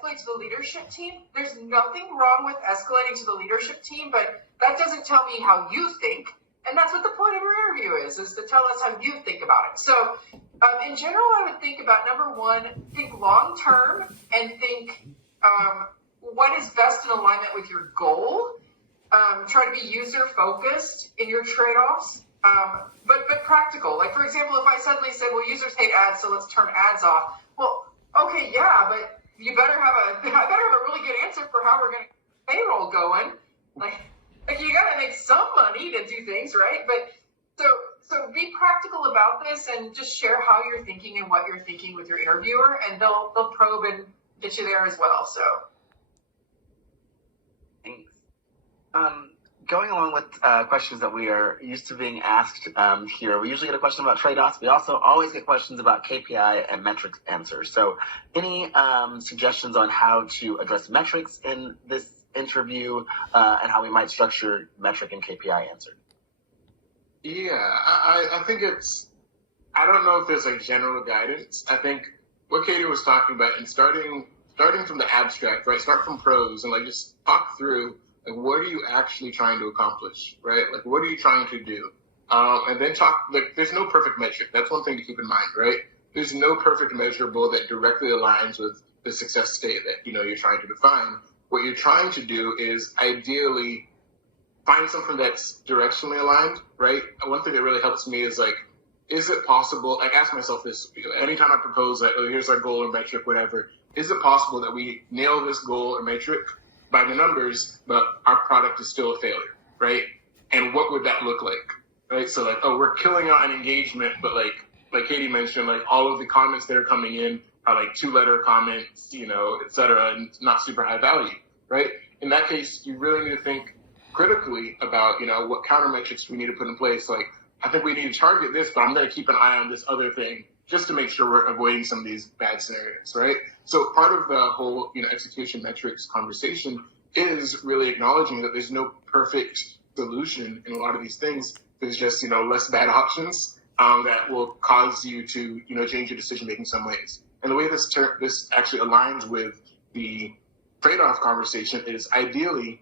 escalate to the leadership team. There's nothing wrong with escalating to the leadership team, but that doesn't tell me how you think. And that's what the point of our interview is to tell us how you think about it. So in general, I would think about, number one, think long term and think what is best in alignment with your goal. Try to be user focused in your trade-offs, but practical. Like, for example, if I suddenly said, well, users hate ads, so let's turn ads off. Well, okay, yeah, but I better have a really good answer for how we're going to get payroll going. Like you got to make some money to do things, right? But so be practical about this and just share how you're thinking and what you're thinking with your interviewer, and they'll probe and get you there as well. So. Thanks. Going along with questions that we are used to being asked here, we usually get a question about trade-offs. We also always get questions about KPI and metrics answers. So any suggestions on how to address metrics in this interview and how we might structure metric and KPI answer? Yeah, I think I don't know if there's like general guidance. I think what Katie was talking about, and starting from the abstract, right? Start from prose and like just talk through like what are you actually trying to accomplish, right? Like what are you trying to do? And then talk, like there's no perfect metric. That's one thing to keep in mind, right? There's no perfect measurable that directly aligns with the success state that, you're trying to define. What you're trying to do is ideally find something that's directionally aligned, right? One thing that really helps me is like, is it possible, like ask myself this, anytime I propose that, here's our goal or metric, whatever, is it possible that we nail this goal or metric by the numbers, but our product is still a failure, right? And what would that look like, right? So like, we're killing out on engagement, but like Katie mentioned, like all of the comments that are coming in are like 2-letter comments, et cetera, and not super high value, right? In that case, you really need to think critically about, what counter metrics we need to put in place. Like, I think we need to target this, but I'm going to keep an eye on this other thing just to make sure we're avoiding some of these bad scenarios, right? So part of the whole, execution metrics conversation is really acknowledging that there's no perfect solution in a lot of these things. There's just, less bad options that will cause you to, change your decision-making in some ways. And the way this actually aligns with the trade-off conversation is ideally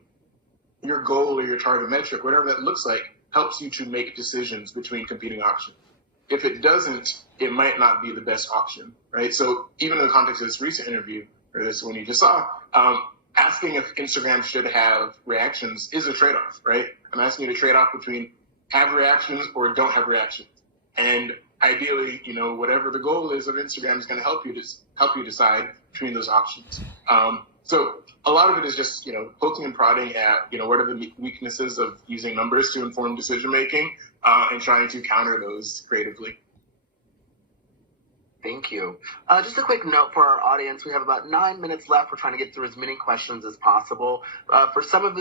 your goal or your target metric, whatever that looks like, helps you to make decisions between competing options. If it doesn't, it might not be the best option, right? So even in the context of this recent interview, or this one you just saw, asking if Instagram should have reactions is a trade-off, right? I'm asking you to trade off between have reactions or don't have reactions. And ideally, whatever the goal is of Instagram is going to help you decide between those options. So a lot of it is just, poking and prodding at, what are the weaknesses of using numbers to inform decision-making and trying to counter those creatively. Thank you. Just a quick note for our audience. We have about 9 minutes left. We're trying to get through as many questions as possible. For some of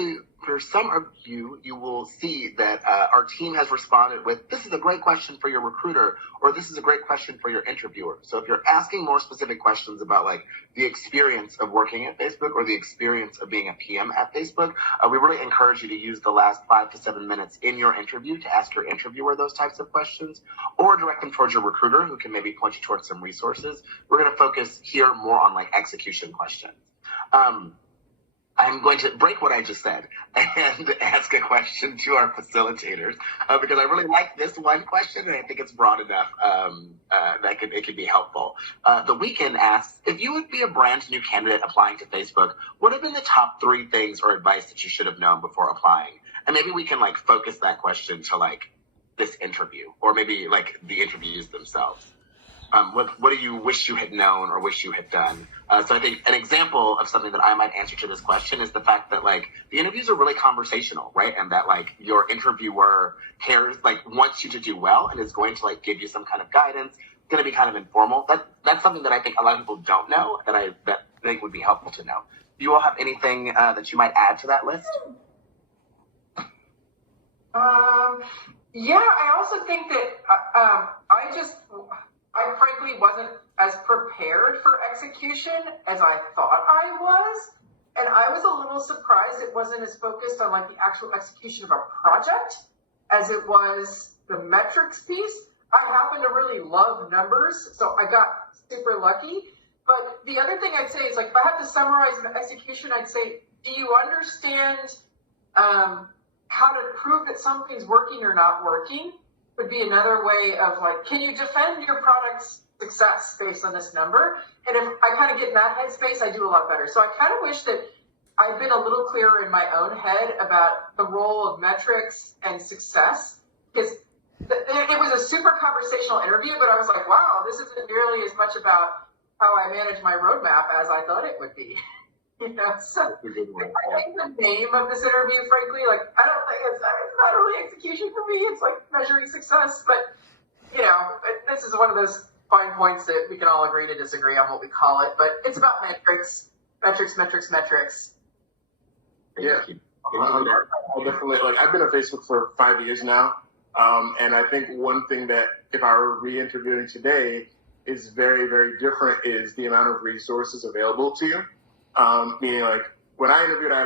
you, you will see that our team has responded with, this is a great question for your recruiter, or this is a great question for your interviewer. So if you're asking more specific questions about like the experience of working at Facebook or the experience of being a PM at Facebook, we really encourage you to use the last 5 to 7 minutes in your interview to ask your interviewer those types of questions, or direct them towards your recruiter who can maybe point you towards some resources. We're going to focus here more on like execution questions. I'm going to break what I just said and ask a question to our facilitators because I really like this one question and I think it's broad enough that it could be helpful. The Weekend asks, if you would be a brand new candidate applying to Facebook, what have been the top 3 things or advice that you should have known before applying? And maybe we can like focus that question to like this interview or maybe like the interviews themselves. What do you wish you had known or wish you had done? So I think an example of something that I might answer to this question is the fact that like the interviews are really conversational, right? And that like your interviewer cares, like wants you to do well and is going to like give you some kind of guidance, going to be kind of informal. That's something that I think a lot of people don't know that I think would be helpful to know. Do you all have anything that you might add to that list? Yeah, I also think that I frankly wasn't as prepared for execution as I thought I was. And I was a little surprised it wasn't as focused on like the actual execution of a project as it was the metrics piece. I happen to really love numbers, so I got super lucky. But the other thing I'd say is, like, if I have to summarize the execution, I'd say, do you understand how to prove that something's working or not working? Would be another way of, like, can you defend your product's success based on this number? And if I kind of get in that headspace, I do a lot better. So I kind of wish that I've been a little clearer in my own head about the role of metrics and success, because it was a super conversational interview, but I was like, wow, this isn't nearly as much about how I manage my roadmap as I thought it would be. You know, so I think the name of this interview, frankly, like, I don't think it's not really execution for me. It's like measuring success, but you know, this is one of those fine points that we can all agree to disagree on what we call it, but it's about metrics. Yeah, I definitely, like, I've been at Facebook for 5 years now, and I think one thing that if I were re-interviewing today is very, very different is the amount of resources available to you. Meaning, like, when I interviewed, I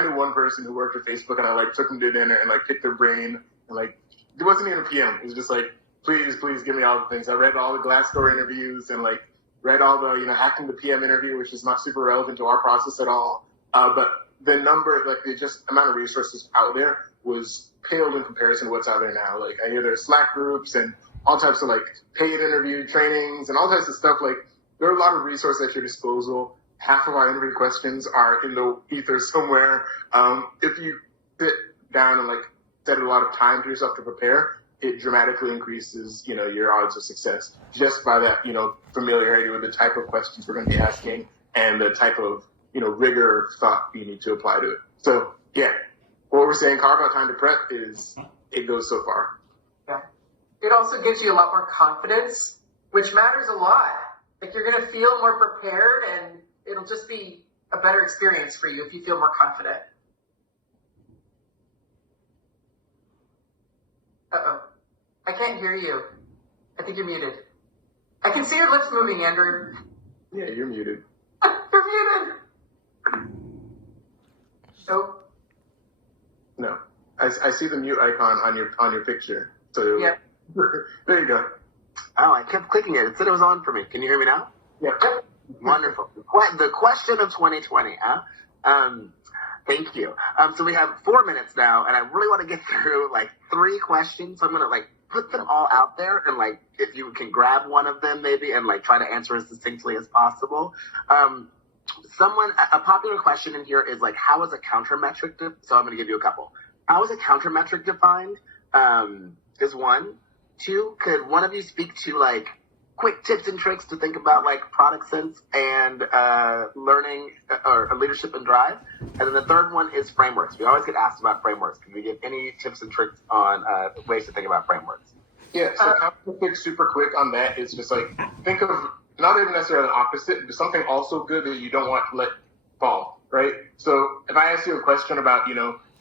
knew one person who worked at Facebook, and I, like, took them to dinner and, like, picked their brain, and, like, it wasn't even a PM. It was just like, please give me all the things. I read all the Glassdoor interviews and, like, read all the, hacking the PM interview, which is not super relevant to our process at all. But the number, like, the just amount of resources out there was paled in comparison to what's out there now. Like, I hear there's Slack groups and all types of, like, paid interview trainings and all types of stuff. Like, there are a lot of resources at your disposal. Half of our interview questions are in the ether somewhere. If you sit down and, like, set a lot of time to yourself to prepare, it dramatically increases, your odds of success just by that, familiarity with the type of questions we're going to be asking and the type of, rigor of thought you need to apply to it. So, yeah, what we're saying, carve out time to prep it goes so far. Yeah. It also gives you a lot more confidence, which matters a lot. Like, you're going to feel more prepared, and it'll just be a better experience for you if you feel more confident. Uh-oh. I can't hear you. I think you're muted. I can see your lips moving, Andrew. Yeah, you're muted. You're muted. Nope. No. I see the mute icon on your picture. So yep. There you go. Oh, I kept clicking it. It said it was on for me. Can you hear me now? Yep. Wonderful. The question of 2020, huh? Thank you. So we have 4 minutes now, and I really want to get through, like, 3 questions. So I'm going to, like, put them all out there, and, like, if you can grab one of them maybe and, like, try to answer as distinctly as possible. A popular question in here is, like, how is a counter metric? So I'm going to give you a couple. How is a counter metric defined? Is one. 2, could one of you speak to, like, quick tips and tricks to think about, like, product sense and learning or leadership and drive? And then the third one is frameworks. We always get asked about frameworks. Can we give any tips and tricks on ways to think about frameworks? Yeah, so counter super quick on that is just, like, think of not even necessarily the opposite, but something also good that you don't want to let fall, right? So if I ask you a question about,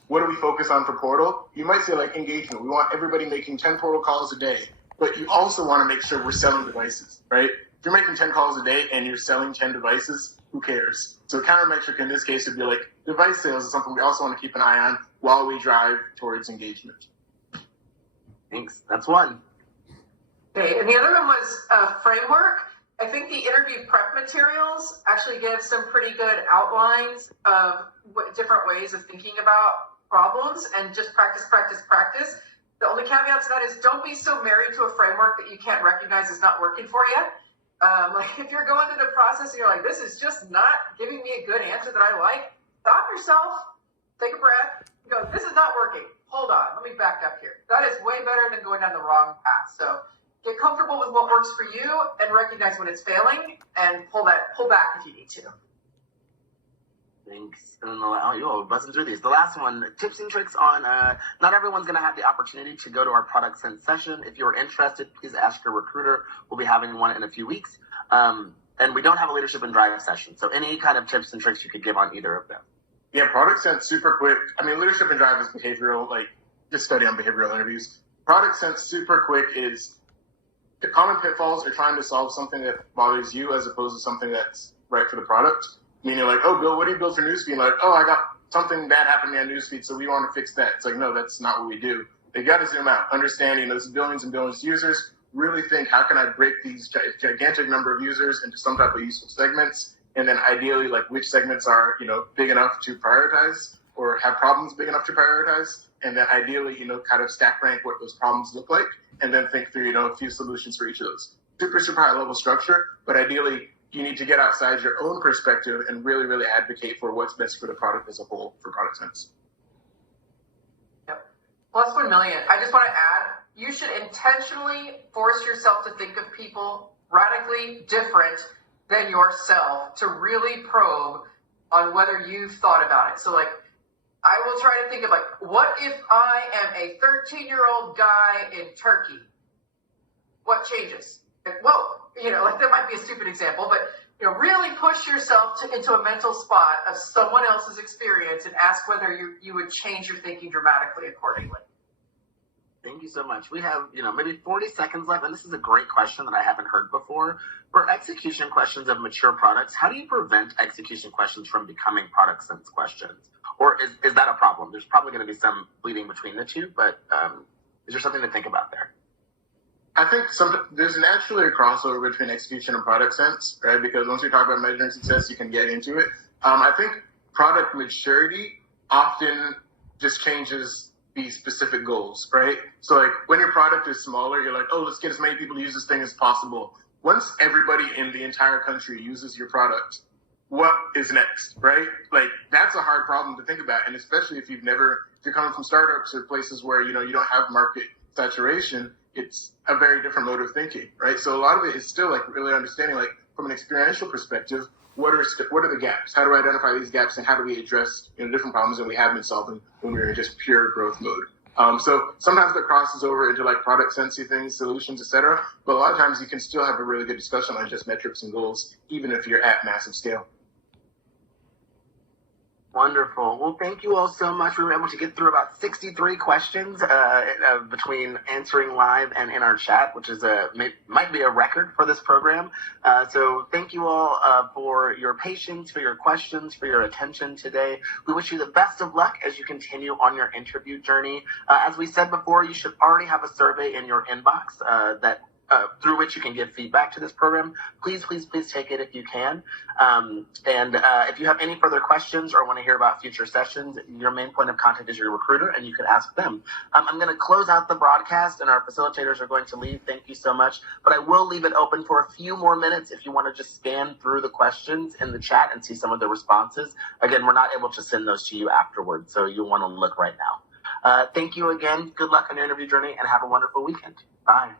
what do we focus on for Portal? You might say, like, engagement. We want everybody making 10 Portal calls a day. But you also want to make sure we're selling devices, right? If you're making 10 calls a day and you're selling 10 devices, who cares? So counter metric in this case would be like device sales is something we also want to keep an eye on while we drive towards engagement. Thanks. That's one. Okay, and the other one was framework. I think the interview prep materials actually give some pretty good outlines of different ways of thinking about problems, and just practice. The only caveat to that is don't be so married to a framework that you can't recognize it's not working for you. Like, if you're going through the process and you're like, this is just not giving me a good answer that I like, stop yourself, take a breath, go, this is not working. Hold on, let me back up here. That is way better than going down the wrong path. So get comfortable with what works for you and recognize when it's failing and pull back if you need to. Thanks. And you're buzzing through these. The last one, tips and tricks on, not everyone's going to have the opportunity to go to our product sense session. If you're interested, please ask your recruiter. We'll be having one in a few weeks. And we don't have a leadership and drive session. So any kind of tips and tricks you could give on either of them. Yeah, product sense, super quick. I mean, leadership and drive is behavioral, like, just study on behavioral interviews. Product sense, super quick, is the common pitfalls are trying to solve something that bothers you as opposed to something that's right for the product. Meaning, like, oh, Bill, what do you build for Newsfeed? Like, oh, I got something bad happened to me on Newsfeed, so we want to fix that. It's like, no, that's not what we do. They got to zoom out. Understand, there's billions and billions of users. really think, how can I break these gigantic number of users into some type of useful segments? And then ideally, like, which segments are, big enough to prioritize or have problems big enough to prioritize? And then ideally, kind of stack rank what those problems look like, and then think through, a few solutions for each of those. Super high level structure, but ideally you need to get outside your own perspective and really, really advocate for what's best for the product as a whole for Product Sense. Yep. Plus 1 million. I just want to add, you should intentionally force yourself to think of people radically different than yourself to really probe on whether you've thought about it. So, like, I will try to think of, like, what if I am a 13-year-old guy in Turkey? What changes? Well, like, that might be a stupid example, but, really push yourself into a mental spot of someone else's experience and ask whether you would change your thinking dramatically accordingly. Thank you so much. We have, maybe 40 seconds left, and this is a great question that I haven't heard before. For execution questions of mature products, how do you prevent execution questions from becoming product sense questions? Or is that a problem? There's probably going to be some bleeding between the two, but is there something to think about there? I think there's naturally a crossover between execution and product sense, right? Because once we talk about measuring success, you can get into it. I think product maturity often just changes the specific goals, right? So, like, when your product is smaller, you're like, oh, let's get as many people to use this thing as possible. Once everybody in the entire country uses your product, what is next, right? Like, that's a hard problem to think about. And especially if you're coming from startups or places where, you don't have market saturation, it's a very different mode of thinking, right? So a lot of it is still, like, really understanding, like, from an experiential perspective, what are the gaps? How do I identify these gaps, and how do we address different problems that we have been solving when we were in just pure growth mode? So sometimes that crosses over into, like, product sensey things, solutions, etc. But a lot of times you can still have a really good discussion on just metrics and goals, even if you're at massive scale. Wonderful. Well, thank you all so much. We were able to get through about 63 questions between answering live and in our chat, which is might be a record for this program. So thank you all for your patience, for your questions, for your attention today. We wish you the best of luck as you continue on your interview journey. As we said before, you should already have a survey in your inbox through which you can give feedback to this program. Please take it if you can. And if you have any further questions or want to hear about future sessions, your main point of contact is your recruiter, and you can ask them. I'm going to close out the broadcast, and our facilitators are going to leave. Thank you so much. But I will leave it open for a few more minutes if you want to just scan through the questions in the chat and see some of the responses. Again, we're not able to send those to you afterwards, so you'll want to look right now. Thank you again. Good luck on your interview journey, and have a wonderful weekend. Bye.